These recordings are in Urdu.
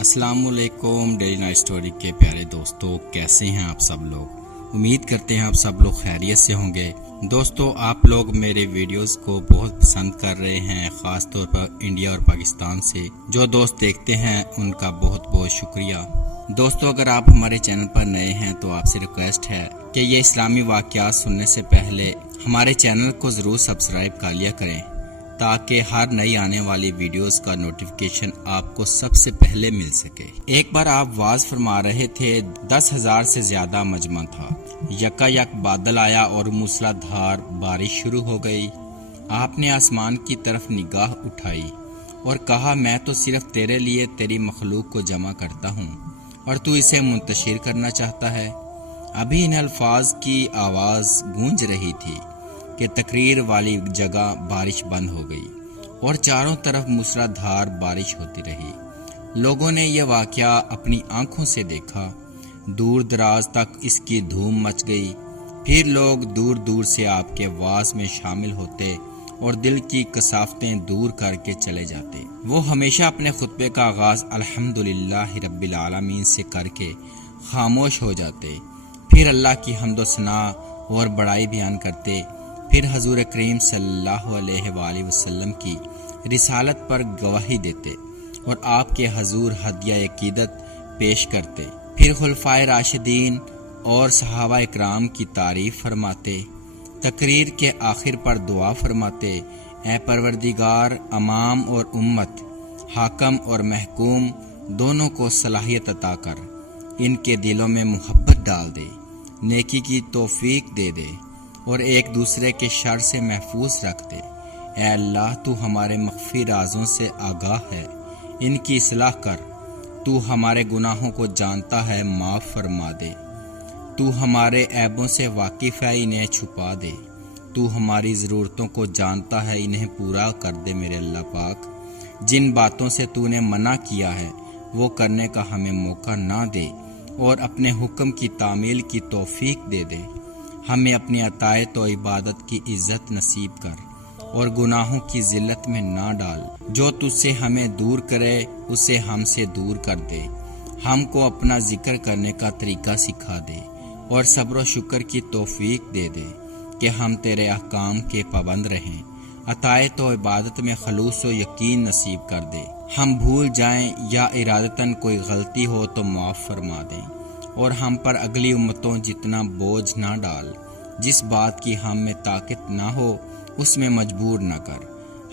السلام علیکم ڈیلی نائٹ سٹوری کے پیارے دوستو، کیسے ہیں آپ سب لوگ؟ امید کرتے ہیں آپ سب لوگ خیریت سے ہوں گے۔ دوستو، آپ لوگ میرے ویڈیوز کو بہت پسند کر رہے ہیں، خاص طور پر انڈیا اور پاکستان سے جو دوست دیکھتے ہیں ان کا بہت بہت شکریہ۔ دوستو، اگر آپ ہمارے چینل پر نئے ہیں تو آپ سے ریکویسٹ ہے کہ یہ اسلامی واقعات سننے سے پہلے ہمارے چینل کو ضرور سبسکرائب کر لیا کریں تاکہ ہر نئی آنے والی ویڈیوز کا نوٹیفیکیشن آپ کو سب سے پہلے مل سکے۔ ایک بار آپ واز فرما رہے تھے، 10,000 سے زیادہ مجمع تھا، یکا یک بادل آیا اور موسلا دھار بارش شروع ہو گئی۔ آپ نے آسمان کی طرف نگاہ اٹھائی اور کہا، میں تو صرف تیرے لیے تیری مخلوق کو جمع کرتا ہوں اور تو اسے منتشر کرنا چاہتا ہے۔ ابھی ان الفاظ کی آواز گونج رہی تھی کہ تقریر والی جگہ بارش بند ہو گئی اور چاروں طرف موسلا دھار بارش ہوتی رہی۔ لوگوں نے یہ واقعہ اپنی آنکھوں سے دیکھا، دور دراز تک اس کی دھوم مچ گئی۔ پھر لوگ دور دور سے آپ کے واز میں شامل ہوتے اور دل کی کثافتیں دور کر کے چلے جاتے۔ وہ ہمیشہ اپنے خطبے کا آغاز الحمدللہ رب العالمین سے کر کے خاموش ہو جاتے، پھر اللہ کی حمد و ثنا اور بڑائی بیان کرتے، پھر حضور کریم صلی اللہ علیہ وآلہ وسلم کی رسالت پر گواہی دیتے اور آپ کے حضور ہدیہ عقیدت پیش کرتے، پھر خلفائے راشدین اور صحابہ اکرام کی تعریف فرماتے، تقریر کے آخر پر دعا فرماتے، اے پروردگار، امام اور امت، حاکم اور محکوم دونوں کو صلاحیت عطا کر ان کے دلوں میں محبت ڈال دے، نیکی کی توفیق دے دے اور ایک دوسرے کے شر سے محفوظ رکھ دے۔ اے اللہ، تو ہمارے مخفی رازوں سے آگاہ ہے، ان کی اصلاح کر۔ تو ہمارے گناہوں کو جانتا ہے، معاف فرما دے۔ تو ہمارے عیبوں سے واقف ہے، انہیں چھپا دے۔ تو ہماری ضرورتوں کو جانتا ہے، انہیں پورا کر دے میرے اللہ پاک۔ جن باتوں سے تو نے منع کیا ہے وہ کرنے کا ہمیں موقع نہ دے اور اپنے حکم کی تعمیل کی توفیق دے دے۔ ہمیں اپنی عطایت و عبادت کی عزت نصیب کر اور گناہوں کی ذلت میں نہ ڈال۔ جو تجھ سے ہمیں دور کرے اسے ہم سے دور کر دے۔ ہم کو اپنا ذکر کرنے کا طریقہ سکھا دے اور صبر و شکر کی توفیق دے دے کہ ہم تیرے احکام کے پابند رہیں۔ عطایت و عبادت میں خلوص و یقین نصیب کر دے۔ ہم بھول جائیں یا ارادتاً کوئی غلطی ہو تو معاف فرما دیں اور ہم پر اگلی امتوں جتنا بوجھ نہ ڈال۔ جس بات کی ہم میں طاقت نہ ہو اس میں مجبور نہ کر۔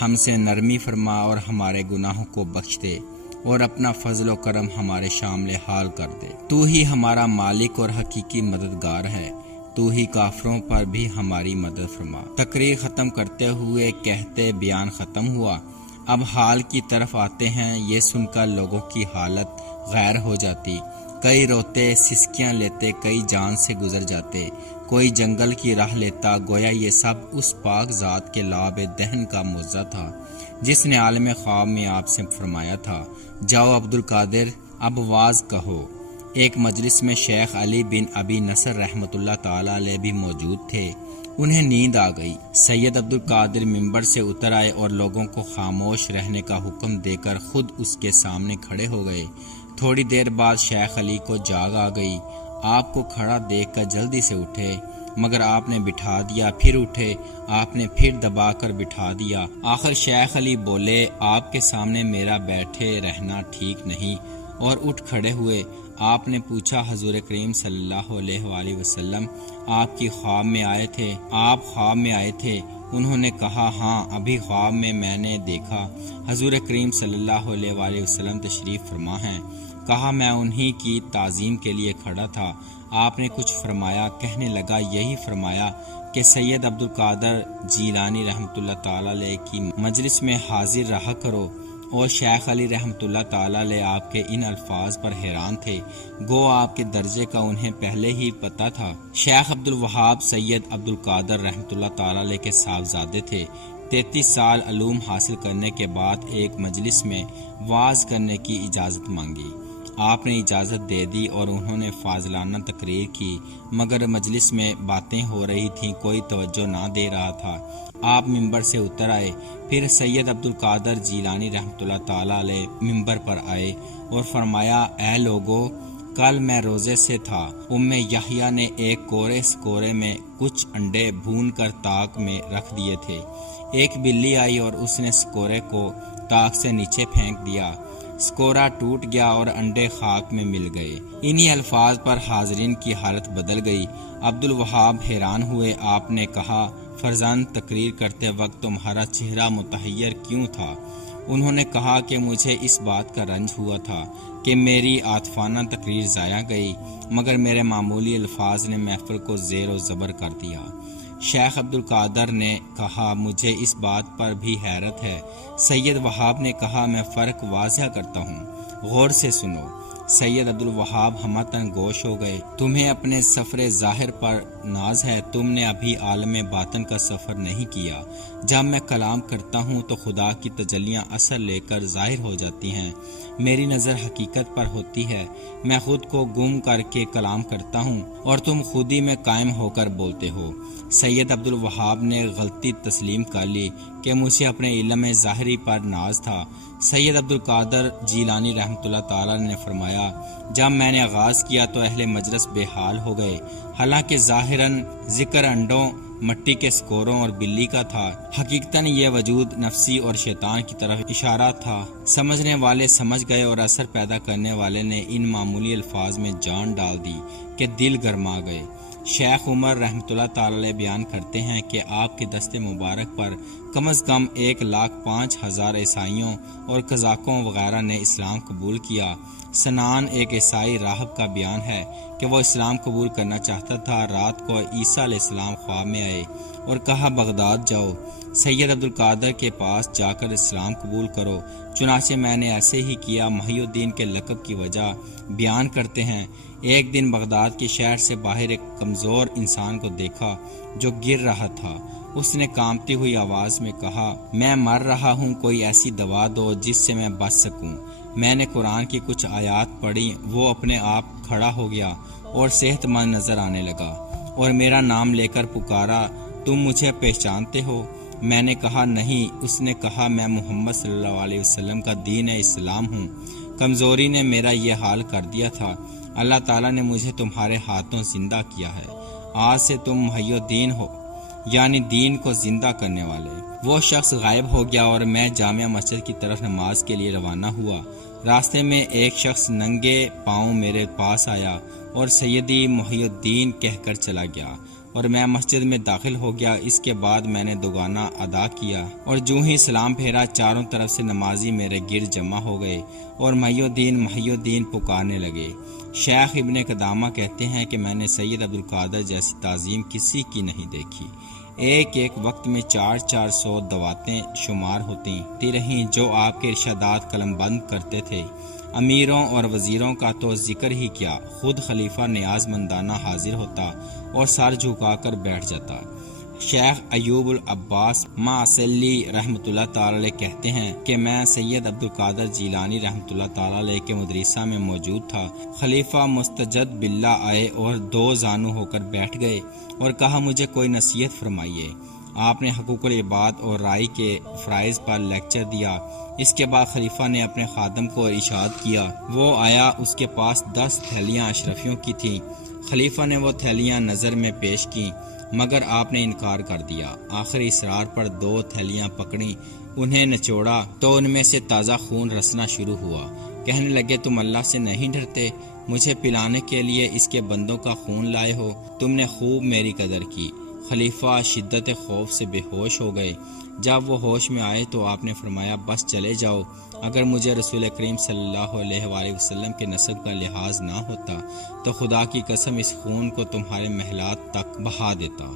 ہم سے نرمی فرما اور ہمارے گناہوں کو بخش دے اور اپنا فضل و کرم ہمارے شامل حال کر دے۔ تو ہی ہمارا مالک اور حقیقی مددگار ہے، تو ہی کافروں پر بھی ہماری مدد فرما۔ تقریر ختم کرتے ہوئے کہتے، بیان ختم ہوا، اب حال کی طرف آتے ہیں۔ یہ سن کر لوگوں کی حالت غیر ہو جاتی، کئی روتے، سسکیاں لیتے، کئی جان سے گزر جاتے، کوئی جنگل کی راہ لیتا، گویا یہ سب اس پاک ذات کے لعاب دہن کا معجزہ تھا جس نے عالم خواب میں آپ سے فرمایا تھا، جاؤ عبد القادر، اب واز کہو۔ ایک مجلس میں شیخ علی بن ابی نصر رحمۃ اللہ تعالی علیہ بھی موجود تھے۔ انہیں نیند آ گئی۔ سید عبد القادر ممبر سے اتر آئے اور لوگوں کو خاموش رہنے کا حکم دے کر خود اس کے سامنے کھڑے ہو گئے۔ تھوڑی دیر بعد شیخ علی کو جاگ آ گئی۔ آپ کو کھڑا دیکھ کر جلدی سے اٹھے، مگر آپ نے بٹھا دیا، پھر اٹھے، آپ نے پھر دبا کر بٹھا دیا۔ آخر شیخ علی بولے، آپ کے سامنے میرا بیٹھے رہنا ٹھیک نہیں، اور اٹھ کھڑے ہوئے۔ آپ نے پوچھا، حضور کریم صلی اللہ علیہ وآلہ وسلم آپ کی خواب میں آئے تھے؟ آپ خواب میں آئے تھے؟ انہوں نے کہا، ہاں، ابھی خواب میں نے دیکھا حضور کریم صلی اللہ علیہ وآلہ وسلم تشریف فرما ہیں۔ کہا، میں انہی کی تعظیم کے لیے کھڑا تھا۔ آپ نے کچھ فرمایا؟ کہنے لگا، یہی فرمایا کہ سید عبد القادر جیلانی رحمۃ اللہ تعالی علیہ کی مجلس میں حاضر رہا کرو۔ اور شیخ علی رحمۃ اللہ تعالی علیہ آپ کے ان الفاظ پر حیران تھے، گو آپ کے درجے کا انہیں پہلے ہی پتہ تھا۔ شیخ عبد الوہاب سید عبد القادر رحمۃ اللہ تعالی علیہ کے صاحبزادے تھے۔ 33 سال علوم حاصل کرنے کے بعد ایک مجلس میں واز کرنے کی اجازت مانگی۔ آپ نے اجازت دے دی اور انہوں نے فاضلانہ تقریر کی، مگر مجلس میں باتیں ہو رہی تھیں، کوئی توجہ نہ دے رہا تھا۔ آپ ممبر سے اتر آئے، پھر سید عبدالقادر جیلانی رحمۃ اللہ تعالی علیہ ممبر پر آئے اور فرمایا، اے لوگو، کل میں روزے سے تھا۔ ام یحییٰ نے ایک کوڑے سکورے میں کچھ انڈے بھون کر طاق میں رکھ دیے تھے۔ ایک بلی آئی اور اس نے سکورے کو طاق سے نیچے پھینک دیا، سکورا ٹوٹ گیا اور انڈے خاک میں مل گئے۔ انہی الفاظ پر حاضرین کی حالت بدل گئی۔ عبدالوہاب حیران ہوئے۔ آپ نے کہا، فرزند، تقریر کرتے وقت تمہارا چہرہ متحیر کیوں تھا؟ انہوں نے کہا کہ مجھے اس بات کا رنج ہوا تھا کہ میری عاطفانہ تقریر ضائع گئی، مگر میرے معمولی الفاظ نے محفل کو زیر و زبر کر دیا۔ شیخ عبدالقادر نے کہا، مجھے اس بات پر بھی حیرت ہے۔ سید وہاب نے کہا، میں فرق واضح کرتا ہوں، غور سے سنو۔ سید عبدالوہاب ہمتاً گوش ہو گئے۔ تمہیں اپنے سفر ظاہر پر ناز ہے، تم نے ابھی عالم باطن کا سفر نہیں کیا۔ جب میں کلام کرتا ہوں تو خدا کی تجلیاں اثر لے کر ظاہر ہو جاتی ہیں، میری نظر حقیقت پر ہوتی ہے۔ میں خود کو گم کر کے کلام کرتا ہوں اور تم خود ہی میں قائم ہو کر بولتے ہو۔ سید عبدالوہاب نے غلطی تسلیم کر لی کہ مجھے اپنے علم ظاہری پر ناز تھا۔ سید عبدالقادر جیلانی رحمۃ اللہ تعالی نے فرمایا، جب میں نے آغاز کیا تو اہل مجلس بے حال ہو گئے، حالانکہ ظاہراً ذکر انڈوں، مٹی کے سکوروں اور بلی کا تھا، حقیقتاً یہ وجود نفسی اور شیطان کی طرف اشارہ تھا۔ سمجھنے والے سمجھ گئے اور اثر پیدا کرنے والے نے ان معمولی الفاظ میں جان ڈال دی کہ دل گرما گئے۔ شیخ عمر رحمۃ اللہ تعالی بیان کرتے ہیں کہ آپ کے دست مبارک پر کم از کم 1,05,000 عیسائیوں اور قزاقوں وغیرہ نے اسلام قبول کیا۔ سنان ایک عیسائی راہب کا بیان ہے کہ وہ اسلام قبول کرنا چاہتا تھا۔ رات کو عیسیٰ علیہ السلام خواب میں آئے اور کہا، بغداد جاؤ، سید عبدالقادر کے پاس جا کر اسلام قبول کرو۔ چنانچہ میں نے ایسے ہی کیا۔ محی الدین کے لقب کی وجہ بیان کرتے ہیں، ایک دن بغداد کے شہر سے باہر ایک کمزور انسان کو دیکھا جو گر رہا تھا۔ اس نے کانپتی ہوئی آواز میں کہا، میں مر رہا ہوں، کوئی ایسی دوا دو جس سے میں بچ سکوں۔ میں نے قرآن کی کچھ آیات پڑھی، وہ اپنے آپ کھڑا ہو گیا اور صحت مند نظر آنے لگا اور میرا نام لے کر پکارا، تم مجھے پہچانتے ہو؟ میں نے کہا، نہیں۔ اس نے کہا، میں محمد صلی اللہ علیہ وسلم کا دین اسلام ہوں۔ کمزوری نے میرا یہ حال کر دیا تھا، اللہ تعالیٰ نے مجھے تمہارے ہاتھوں زندہ کیا ہے، آج سے تم محی الدین ہو، یعنی دین کو زندہ کرنے والے۔ وہ شخص غائب ہو گیا اور میں جامع مسجد کی طرف نماز کے لیے روانہ ہوا۔ راستے میں ایک شخص ننگے پاؤں میرے پاس آیا اور سیدی محی الدین کہہ کر چلا گیا اور میں مسجد میں داخل ہو گیا۔ اس کے بعد میں نے دوگانہ ادا کیا اور جو ہی سلام پھیرا، چاروں طرف سے نمازی میرے گرد جمع ہو گئے اور محی الدین پکارنے لگے۔ شیخ ابن قدامہ کہتے ہیں کہ میں نے سید عبدالقادر جیسی تعظیم کسی کی نہیں دیکھی۔ ایک وقت میں 400 دواتیں شمار ہوتی رہیں جو آپ کے ارشادات قلم بند کرتے تھے۔ امیروں اور وزیروں کا تو ذکر ہی کیا، خود خلیفہ نیاز مندانہ حاضر ہوتا اور سر جھکا کر بیٹھ جاتا۔ شیخ ایوب العباس معسلی رحمۃ اللہ تعالی کہتے ہیں کہ میں سید عبدالقادر جیلانی رحمۃ اللہ تعالی کے مدرسہ میں موجود تھا۔ خلیفہ مستجد باللہ آئے اور 2 زانو ہو کر بیٹھ گئے اور کہا، مجھے کوئی نصیحت فرمائیے۔ آپ نے حقوق العباد اور رائے کے فرائض پر لیکچر دیا۔ اس کے بعد خلیفہ نے اپنے خادم کو ارشاد کیا، وہ آیا، اس کے پاس 10 تھیلیاں اشرفیوں کی تھیں۔ خلیفہ نے وہ تھیلیاں نظر میں پیش کی، مگر آپ نے انکار کر دیا۔ آخری اصرار پر 2 تھیلیاں پکڑیں، انہیں نچوڑا تو ان میں سے تازہ خون رسنا شروع ہوا۔ کہنے لگے، تم اللہ سے نہیں ڈرتے؟ مجھے پلانے کے لیے اس کے بندوں کا خون لائے ہو؟ تم نے خوب میری قدر کی۔ خلیفہ شدت خوف سے بے ہوش ہو گئے۔ جب وہ ہوش میں آئے تو آپ نے فرمایا، بس چلے جاؤ، اگر مجھے رسول کریم صلی اللہ علیہ وآلہ وسلم کے نسب کا لحاظ نہ ہوتا تو خدا کی قسم اس خون کو تمہارے محلات تک بہا دیتا۔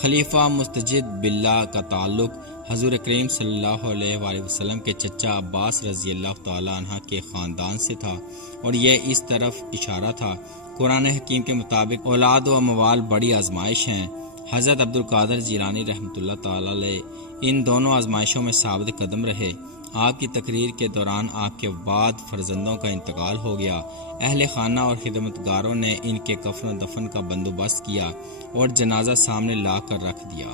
خلیفہ مستجد باللہ کا تعلق حضور کریم صلی اللہ علیہ وآلہ وسلم کے چچا عباس رضی اللہ تعالی عنہ کے خاندان سے تھا اور یہ اس طرف اشارہ تھا۔ قرآن حکیم کے مطابق اولاد و اموال بڑی آزمائش ہیں۔ حضرت عبدالقادر جیلانی رحمۃ اللہ تعالی علیہ ان دونوں آزمائشوں میں ثابت قدم رہے۔ آپ کی تقریر کے دوران آپ کے بعد فرزندوں کا انتقال ہو گیا۔ اہل خانہ اور خدمتگاروں نے ان کے کفن و دفن کا بندوبست کیا اور جنازہ سامنے لا کر رکھ دیا۔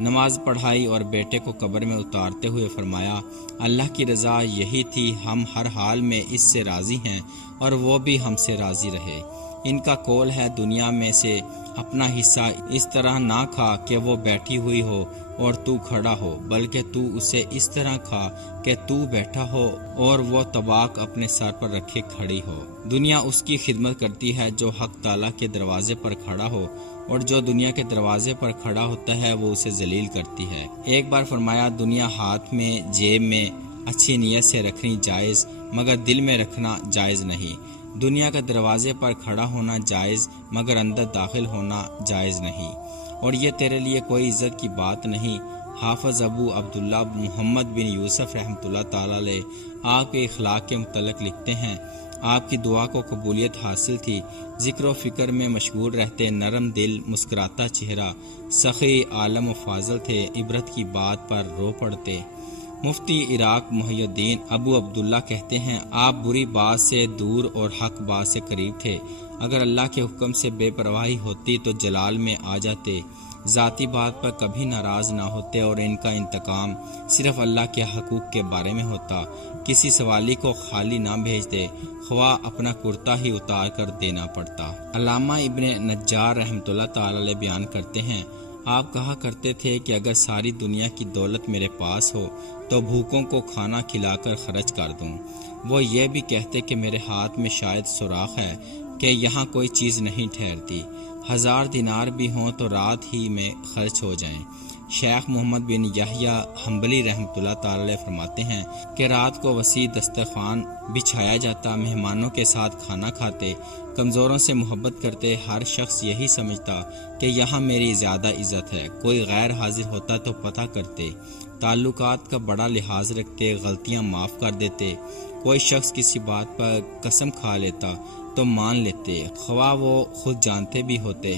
نماز پڑھائی اور بیٹے کو قبر میں اتارتے ہوئے فرمایا، اللہ کی رضا یہی تھی، ہم ہر حال میں اس سے راضی ہیں اور وہ بھی ہم سے راضی رہے۔ ان کا قول ہے، دنیا میں سے اپنا حصہ اس طرح نہ کھا کہ وہ بیٹھی ہوئی ہو اور تو کھڑا ہو، بلکہ تو اسے اس طرح کھا کہ تو بیٹھا ہو اور وہ طباق اپنے سر پر رکھے کھڑی ہو۔ دنیا اس کی خدمت کرتی ہے جو حق تعالیٰ کے دروازے پر کھڑا ہو، اور جو دنیا کے دروازے پر کھڑا ہوتا ہے وہ اسے ذلیل کرتی ہے۔ ایک بار فرمایا، دنیا ہاتھ میں جیب میں اچھی نیت سے رکھنی جائز، مگر دل میں رکھنا جائز نہیں۔ دنیا کے دروازے پر کھڑا ہونا جائز، مگر اندر داخل ہونا جائز نہیں، اور یہ تیرے لیے کوئی عزت کی بات نہیں۔ حافظ ابو عبداللہ محمد بن یوسف رحمۃ اللہ تعالی علیہ آپ کے اخلاق کے متعلق لکھتے ہیں، آپ کی دعا کو قبولیت حاصل تھی، ذکر و فکر میں مشغول رہتے، نرم دل، مسکراتا چہرہ، سخی عالم و فاضل تھے، عبرت کی بات پر رو پڑتے۔ مفتی عراق محی الدین ابو عبداللہ کہتے ہیں، آپ بری بات سے دور اور حق بات سے قریب تھے۔ اگر اللہ کے حکم سے بے پرواہی ہوتی تو جلال میں آ جاتے، ذاتی بات پر کبھی ناراض نہ ہوتے، اور ان کا انتقام صرف اللہ کے حقوق کے بارے میں ہوتا، کسی سوالی کو خالی نہ بھیجتے، خواہ اپنا کرتا ہی اتار کر دینا پڑتا۔ علامہ ابن نجار رحمۃ اللہ تعالی علیہ بیان کرتے ہیں، آپ کہا کرتے تھے کہ اگر ساری دنیا کی دولت میرے پاس ہو تو بھوکوں کو کھانا کھلا کر خرچ کر دوں۔ وہ یہ بھی کہتے کہ میرے ہاتھ میں شاید سوراخ ہے کہ یہاں کوئی چیز نہیں ٹھہرتی، 1000 دینار بھی ہوں تو رات ہی میں خرچ ہو جائیں۔ شیخ محمد بن یحییٰ حنبلی رحمۃ اللہ تعالی علیہ فرماتے ہیں کہ رات کو وسیع دسترخوان بچھایا جاتا، مہمانوں کے ساتھ کھانا کھاتے، کمزوروں سے محبت کرتے، ہر شخص یہی سمجھتا کہ یہاں میری زیادہ عزت ہے، کوئی غیر حاضر ہوتا تو پتہ کرتے، تعلقات کا بڑا لحاظ رکھتے، غلطیاں معاف کر دیتے، کوئی شخص کسی بات پر قسم کھا لیتا تو مان لیتے، خواہ وہ خود جانتے بھی ہوتے۔